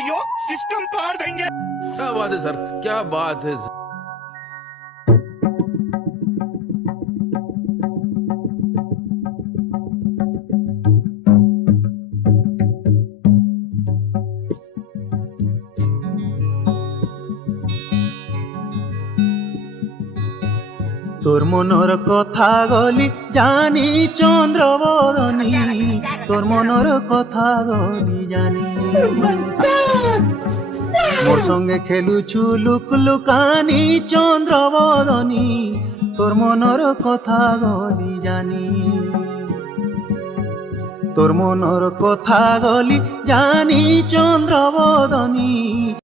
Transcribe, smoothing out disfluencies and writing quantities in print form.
भाइयों सिस्टम पार देंगे। क्या बात है सर, क्या बात है सर। তোর মনর কথা গলি জানি চন্দ্রবদনী, তোর মনর কথা গলি জানি। মোর সঙ্গে খেলুছু লুক লুকানি চন্দ্রবদনী, তোর মনর কথা গলি জানি। তোর মনর কথা গলি জানি চন্দ্রবদনী।